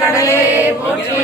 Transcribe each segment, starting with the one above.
கடலே போற்றி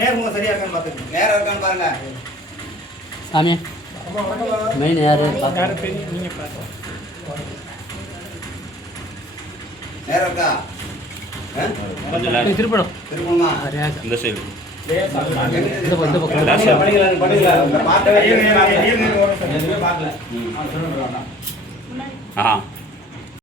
நேர்முகம் சரியா இருக்கான்னு பாத்துங்க. நேரா இருக்கான்னு பாருங்க சாமி. மெயின் யாரு நீங்க பாருங்க. நேரா இருக்கா? கொஞ்சம் திருப்பணும். திருப்பணுமா? இந்த சைடு. இந்த பக்கம் படிக்கலாம். பாட்டவே பார்க்கல. ஆ